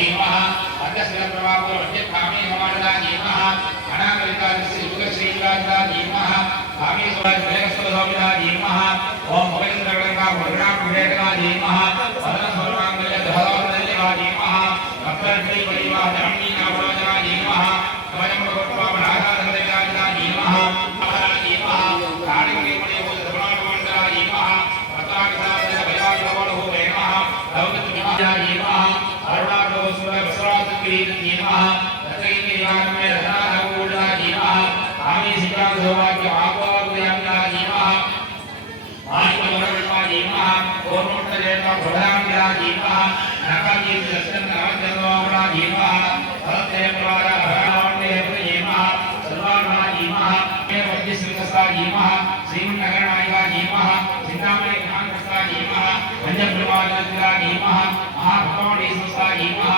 धीमः अन्तःशिरप्रभावो मध्यभामे हमानदा धीमः अनाकलिकादस्य युगश्रीलादा धीमः भामेश्वरजयस्वरसौमिदा धीमः ओम भवेन्द्रगणका भद्राकुबेरका धीमः वदनस्वरमाङ्गल्य दहदावदल्यका धीमः भक्तर्षि परिवाहजनमीनावलोचना धीमः वयं भगवत्पावनाधारदल्यका धीमः अहरा धीमः काणिमणिमणिभूतधर्माणमण्डला धीमः भक्ताभिधानस्य भयाविभवो वेमः लौकिकविमहा धीमः अरुणाढोसुर बसवासुक्रीत धीमः रतैनिवानमे रथनागूढा धीमः आमीशिकासौभाग्य आपोदयामिना धीमः आत्मवरविमा धीमः ओर्मोट्टजेता प्रधानमिला धीमः नकाजीविदस्कन्नराजनोमणा धीमः भरतेन्द्रवारा भरावण्डे धीमः सर्वाणा धीमः मेवद्यश्रीकस्ता धीमः श्रीमन्नगरनायिका धीमः चिन्तामणि ज्ञानकस्ता धीमः पंचब्रह्माजनस्ता धीमः महाभगवानीसंस्था धीमः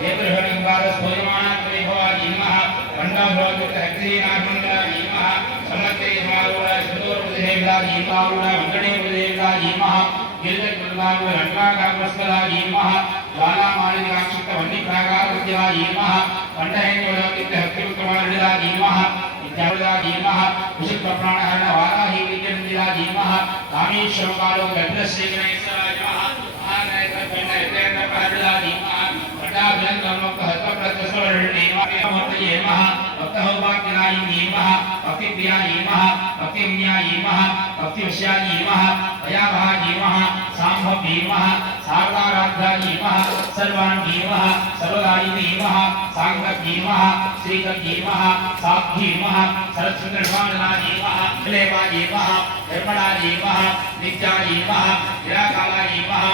देवहरिंगारस्वयमानत्वैभवा धीमः पंडाभवत्तहक्रीनाथमण्डला धीमः समर्तेयमारूढ सिन्दूरप्रदेशेभ्या धीमारूढ वङ्कटेप्रदेशेभ्या धीमः गिरिजकृतारूढ रत्नाकामस्कला धीमः ज्वालामालिकाक्षिप्तवह्निप्राकारविद्या धीमः कंठहेन्द्रवलकितहक्तिविक्रमार्जिता धीमः विद्यावृता धीमः विशुद्धप्राणहरण वाराही विद्यमन्दिरा धीमः कामेश्वरकालो गन्धश्रीगणेश्वरा धीमः महानयकण्डयतेन्द्रपहर्जिता धीमः भट्टाभिनन्दमोक्तहस्तप्रत्यस्वरणीमः भक्तहौभाग्यनायी धीमः भक्तिप्रिया धीमः भक्तिविन्या धीमः भक्तिवश्या धीमः दयाभा धीमः साम्भव धीमः शारदाराध्या धीमः सर्वान् धीमः सर्वदायी धीमः साङ्गत धीमः श्रीकत धीमः सात् धीमः सरस्वतीर्वाणना धीमः विलेपा धीमः निर्मला धीमः नित्या धीमः निराकाला धीमः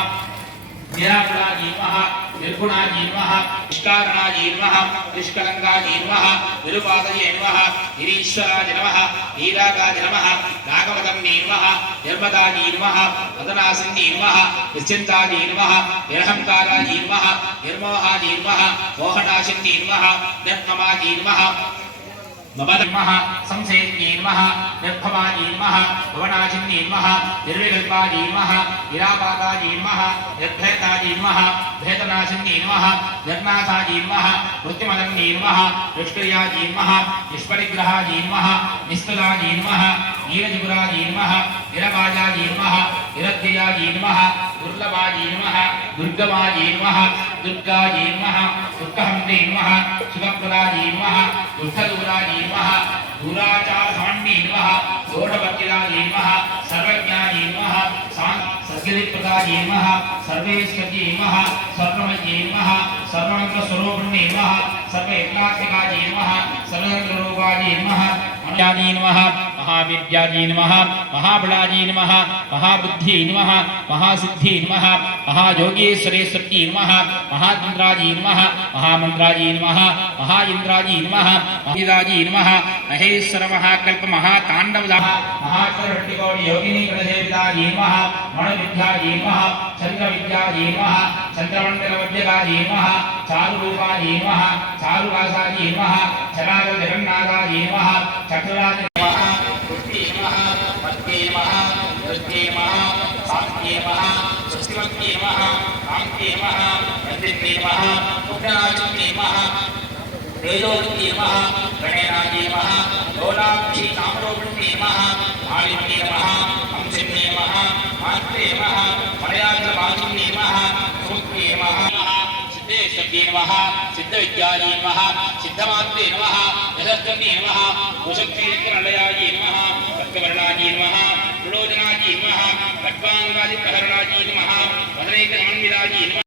निराकुला धीमः निर्गुणा धीमः निष्कारणा धीमः निष्कलङ्का धीमः निरुपादये नमः गिरीश्वराय नमः नीलागाय नमः नागवदं नमः निर्मदा नमः वदनासिन्धी नमः निश्चिन्ताय नमः निरहङ्काराय नमः निर्मोहाय नमः मोहनाशिन्धी नमः निर्ममाय नमः नमः संसेन्ये नमः निर्भवाय नमः भवनाशिन्ये नमः निर्विकल्पाय नमः निरापादाय नमः निर्भयताय नमः भेदनाशिन्ये नमः निर्नाशाय नमः मृत्युमदन्ये नमः निष्क्रियाय नमः निष्परिग्रहाय नमः निस्तुलाय नमः नीरजगुराय नमः निरवाजाय नमः निरध्ययाय नमः दुर्लभाय नमः दुर्गमाय नमः दुर्गाय नमः दुर्गहन्त्रे नमः सुखप्रदाय नमः दुष्टदूराय नमः दूराचारसाण्ये नमः दोषवर्जिताय नमः सर्वज्ञाय नमः सद्गतिप्रदाय नमः सर्वेश्वर्ये नमः सर्वमये नमः सर्वमन्त्रस्वरूपिणे नमः सर्वयज्ञात्मिकाय नमः सर्वतन्त्ररूपाय नमः ज्ञानी नमः महाविद्याजी नमः महाबलाजी नमः महाबुद्धि नमः महासिद्धि नमः महायोगेश्वरेश्वरी नमः महाद्राजी नमः महामंत्राजी नमः महाइंद्राजी नमः महाजी नमः महेश्वर महाकल्प महातांडवदा महाकरट्टिकोटि योगिनी गणदेवताजी नमः मणविद्याजी नमः चंद्रविद्याजी नमः चंद्रमंडलवद्यकाजी नमः चारुरूपाजी नमः चारुवासाजी नमः चराचर जगन्नाथाजी नमः चक्रराज नमः पुष्टि नमः पद्मे नमः नृत्ये नमः सात्ये नमः सृष्टिमत्ये नमः कान्ते नमः वन्दिते नमः उग्रराजन्ये नमः तेजोवत्ये नमः गणेनाये नमः लोलाक्षी ताम्रोवृत्ये नमः मालिन्ये नमः हंसिन्ये नमः मात्रे नमः मलयाचलवाचिन्ये नमः सुमुख्ये नमः सिद्धेश्वर्ये नमः सिद्धविद्याये नमः सिद्धमात्रे नमः यशस्वन्ये नमः कुशक्तिकरलयाये नमः सत्कवर्णाये नमः प्रलोचनाये नमः खड्वाङ्गादिप्रहरणाये नमः वदनेकमन्विताये नमः